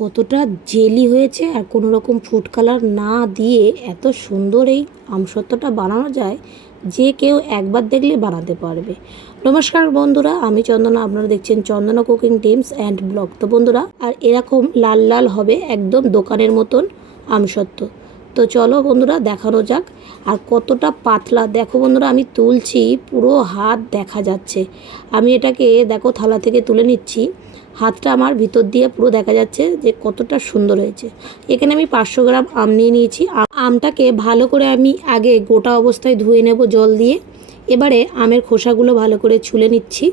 কতটা জেলি হয়েছে আর কোনো রকম ফুড কালার না দিয়ে এত সুন্দর এই আমসত্ত্বটা বানানো যায়, যে কেউ একবার দেখলে বানাতে পারবে। নমস্কার বন্ধুরা, আমি চন্দনা, আপনারা দেখছেন Chandana cooking teams and blog তো বন্ধুরা, আর এরকম লাল লাল হবে একদম দোকানের মতন আমসত্ত্ব তো চলো বন্ধুরা, দেখানো যাক। আর কতটা পাতলা, দেখো বন্ধুরা, আমি তুলছি, পুরো হাত দেখা যাচ্ছে। আমি এটাকে, দেখো, থালা থেকে তুলে নিচ্ছি। হাতটা আমার ভিতর দিয়ে পুরো দেখা যাচ্ছে যে কতটা সুন্দর হয়েছে। এখানে আমি পাঁচশো গ্রাম আম নিয়ে নিয়েছি। আমটাকে ভালো করে আমি আগে গোটা অবস্থায় ধুয়ে নেব জল দিয়ে। এবারে আমের খোসাগুলো ভালো করে ছুলে নিচ্ছি।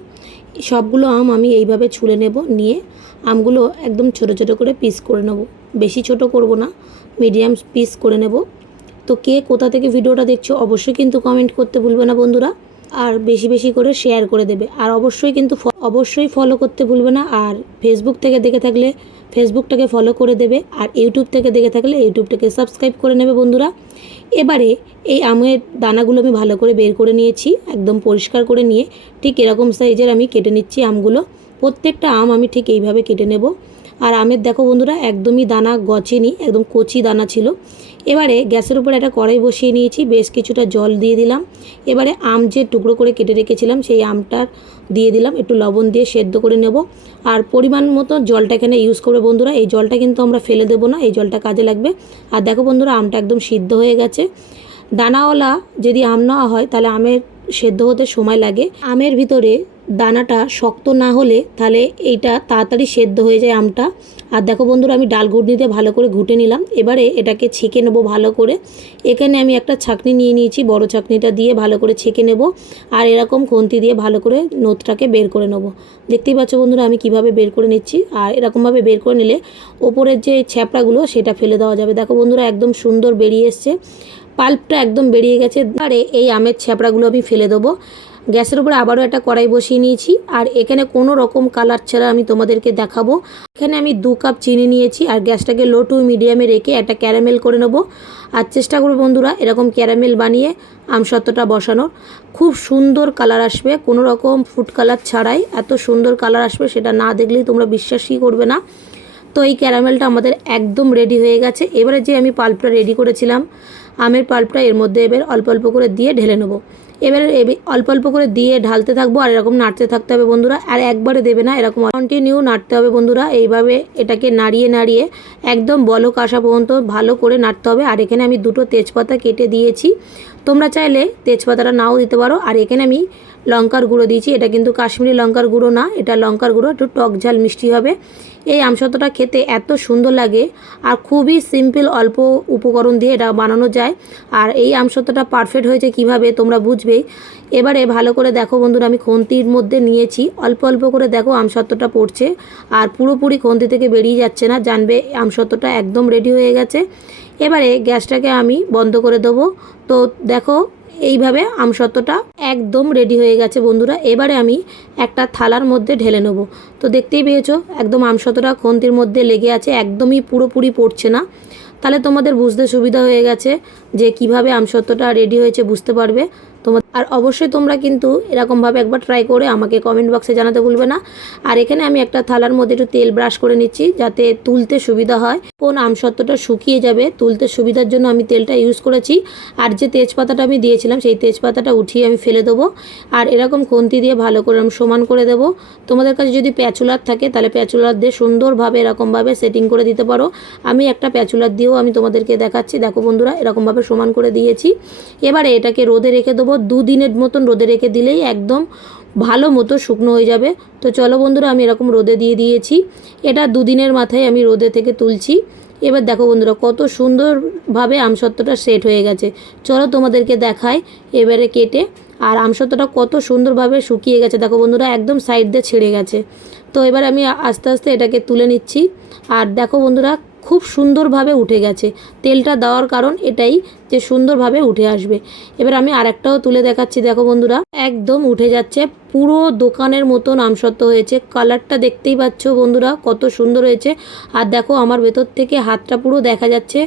সবগুলো আম আমি এইভাবে ছুলে নেব নিয়ে। আমগুলো একদম ছোট ছোট করে পিস করে নেব। বেশি ছোট করব না মিডিয়াম পিস করে নেব। তো কে কোথা থেকে ভিডিওটা দেখছ অবশ্যই কিন্তু কমেন্ট করতে ভুলবে না বন্ধুরা। আর বেশি বেশি করে শেয়ার করে দেবে। আর অবশ্যই কিন্তু অবশ্যই ফলো করতে ভুলবে না। আর ফেসবুক থেকে দেখে থাকলে ফেসবুকটাকে ফলো করে দেবে। আর ইউটিউব থেকে দেখে থাকলে ইউটিউবটাকে সাবস্ক্রাইব করে নেবে বন্ধুরা। এবারে এই আমের দানাগুলো আমি ভালো করে বের করে নিয়েছি, একদম পরিষ্কার করে নিয়ে। ঠিক এরকম সাইজের আমি কেটে নিচ্ছি আমগুলো। প্রত্যেকটা আম আমি ঠিক এইভাবে কেটে নেব। আর আমের, দেখো বন্ধুরা, একদমই দানা গছেনি, একদম কচি দানা ছিল। এবারে গ্যাসের উপর একটা কড়াই বসিয়ে নিয়েছি, বেশ কিছুটা জল দিয়ে দিলাম। এবারে আম যে টুকরো করে কেটে রেখেছিলাম, সেই আমটার দিয়ে দিলাম, একটু লবণ দিয়ে সেদ্ধ করে নেব। আর পরিমাণ মতো জলটা এখানে ইউজ করবে বন্ধুরা, এই জলটা কিন্তু আমরা ফেলে দেবো না, এই জলটা কাজে লাগবে। আর দেখো বন্ধুরা, আমটা একদম সিদ্ধ হয়ে গেছে। দানাওয়ালা যদি আম নেওয়া হয়, তাহলে আমের সেদ্ধ হতে সময় লাগে। আমের ভিতরে দানাটা শক্ত না হলে তাহলে এইটা তাড়াতাড়ি সেদ্ধ হয়ে যায় আমটা। আর দেখো বন্ধুরা, আমি ডাল ঘুটনি দিয়ে ভালো করে ঘুটে নিলাম। এবারে এটাকে ছেঁকে নেব ভালো করে। এখানে আমি একটা ছাকনি নিয়ে নিয়েছি, বড় ছাকনিটা দিয়ে ভালো করে ছেঁকে নেব। আর এরকম খন্তি দিয়ে ভালো করে নোতটাকে বের করে নেব। দেখতেই পাচ্ছ বন্ধুরা, আমি কীভাবে বের করে নিচ্ছি। আর এরকমভাবে বের করে নিলে ওপরের যে ছ্যাপড়াগুলো, সেটা ফেলে দেওয়া যাবে। দেখো বন্ধুরা, একদম সুন্দর বেরিয়ে এসছে। পাল্পটা একদম বেরিয়ে গেছে। আরে এই আমের ছ্যাপড়াগুলো আমি ফেলে দেবো। গ্যাসের উপরে আবারও একটা কড়াই বসিয়ে নিয়েছি। আর এখানে কোনো রকম কালার ছাড়া আমি তোমাদেরকে দেখাবো। এখানে আমি দু কাপ চিনি নিয়েছি আর গ্যাসটাকে লো টু মিডিয়ামে রেখে একটা ক্যারামেল করে নেব। আর চেষ্টা করব বন্ধুরা এরকম ক্যারামেল বানিয়ে আমসত্ত্বটা বসানোর। খুব সুন্দর কালার আসবে, কোনো রকম ফুড কালার ছাড়াই। এত সুন্দর কালার আসবে সেটা না দেখলেই তোমরা বিশ্বাসই করবে না। তো এই ক্যারামেলটা আমাদের একদম রেডি হয়ে গেছে। এবারে যে আমি পাল্পটা রেডি করেছিলাম, আমের পাল্পটা এর মধ্যে এবার অল্প অল্প করে দিয়ে ঢেলে নেব। এবারে এবে- অল্প অল্প করে দিয়ে ঢালতে থাকব আর এরকম নাড়তে থাকতে হবে বন্ধুরা। আর একবারে দেবে না, এরকম কন্টিনিউ নাড়তে হবে বন্ধুরা। এইভাবে এটাকে নাড়িয়ে নাড়িয়ে একদম বলক আসা পর্যন্ত ভালো করে নাড়তে হবে। আর এখানে আমি দুটো তেজপাতা কেটে দিয়েছি। তোমরা চাইলে তেজপাতাটা নাও দিতে পারো। আর এখানে আমি লঙ্কার গুঁড়ো দিয়েছি। এটা কিন্তু কাশ্মীরি লঙ্কার গুঁড়ো না, এটা লঙ্কার গুঁড়ো, একটু টক ঝাল মিষ্টি হবে। এই আমসত্ত্বটা খেতে এত সুন্দর লাগে আর খুবই সিম্পল অল্প উপকরণ দিয়ে এটা বানানো যায়। আর এই আমসত্ত্বটা পারফেক্ট হয়েছে কীভাবে তোমরা বুঝবেই এবারে ভালো করে দেখো বন্ধুরা, আমি খন্তির মধ্যে নিয়েছি। অল্প অল্প করে দেখো আমসত্ত্বটা পড়ছে আর পুরোপুরি খন্তি থেকে বেরিয়ে যাচ্ছে না। জানবে আমসত্ত্বটা একদম রেডি হয়ে গেছে। এবারে গ্যাসটাকে আমি বন্ধ করে দেবো। তো দেখো এইভাবে আমসত্ত্বটা একদম রেডি হয়ে গেছে বন্ধুরা। এবারে আমি একটা থালার মধ্যে ঢেলে নেব। তো দেখতেই পেয়েছ, একদম আমসত্ত্বটা খন্তির মধ্যে লেগে আছে, একদমই পুরোপুরি পড়ছে না। তাহলে তোমাদের বুঝতে সুবিধা হয়ে গেছে যে কীভাবে আমসত্ত্বটা রেডি হয়েছে বুঝতে পারবে। তোমার আর অবশ্যই তোমরা কিন্তু এরকমভাবে একবার ট্রাই করে আমাকে কমেন্ট বক্সে জানাতে ভুলবে না। আর এখানে আমি একটা থালার মধ্যে একটু তেল ব্রাশ করে নিচ্ছি যাতে তুলতে সুবিধা হয়। কোন আমসত্ত্বটা শুকিয়ে যাবে তুলতে সুবিধার জন্য আমি তেলটা ইউজ করেছি। আর যে তেজপাতাটা আমি দিয়েছিলাম সেই তেজপাতাটা উঠিয়ে আমি ফেলে দেবো। আর এরকম খন্তি দিয়ে ভালো করে আমি সমান করে দেবো। তোমাদের কাছে যদি প্যাচুলার থাকে তাহলে প্যাচুলার দিয়ে সুন্দরভাবে এরকমভাবে সেটিং করে দিতে পারো। আমি একটা প্যাচুলার দিয়েও আমি তোমাদেরকে দেখাচ্ছি। দেখো বন্ধুরা, এরকমভাবে সমান করে দিয়েছি। এবারে এটাকে রোদে রেখে দেবো। দুদিনের মতন রোদে রেখে দিলেই একদম ভালো মতো শুকনো হয়ে যাবে। তো চলো বন্ধুরা, আমি এরকম রোদে দিয়ে দিয়েছি। এটা দুদিনের মাথায় আমি রোদে থেকে তুলছি। এবার দেখো বন্ধুরা, কত সুন্দরভাবে আমসত্ত্বটা সেট হয়ে গেছে। চলো তোমাদেরকে দেখাই এবারে কেটে। আর আমসত্ত্বটা কত সুন্দরভাবে শুকিয়ে গেছে। দেখো বন্ধুরা, একদম সাইড দিয়ে ছেড়ে গেছে। তো এবার আমি আস্তে আস্তে এটাকে তুলে নিচ্ছি। আর দেখো বন্ধুরা খুব সুন্দরভাবে উঠে গেছে। তেলটা দেওয়ার কারণ এটাই যে সুন্দরভাবে উঠে আসবে। এবার আমি আরেকটাও তুলে দেখাচ্ছি। দেখো বন্ধুরা, একদম উঠে যাচ্ছে। পুরো দোকানের মতন আমসত্ত্ব হয়েছে। কালারটা দেখতেই পাচ্ছ বন্ধুরা, কত সুন্দর হয়েছে। আর দেখো আমার ভেতর থেকে হাতটা পুরো দেখা যাচ্ছে।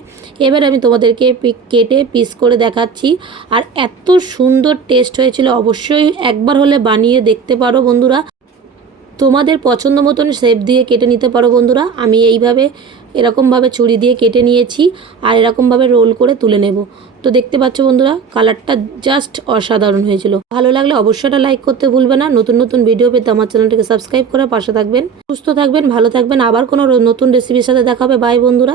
এবার আমি তোমাদেরকে কেটে পিস করে দেখাচ্ছি। আর এত সুন্দর টেস্ট হয়েছিল। অবশ্যই একবার হলে বানিয়ে দেখতে পারো বন্ধুরা। তোমাদের পছন্দ মতন শেপ দিয়ে কেটে নিতে পারো বন্ধুরা। আমি এইভাবে এরকমভাবে ছুরি দিয়ে কেটে নিয়েছি আর এরকমভাবে রোল করে তুলে নেব। তো দেখতে পাচ্ছ বন্ধুরা, কালারটা জাস্ট অসাধারণ হয়েছিল। ভালো লাগলে অবশ্যই এটা লাইক করতে ভুলবে না। নতুন নতুন ভিডিও পেতে আমার চ্যানেলটাকে সাবস্ক্রাইব করে পাশে থাকবেন। সুস্থ থাকবেন, ভালো থাকবেন। আবার কোনো নতুন রেসিপির সাথে দেখাবে বাই বন্ধুরা।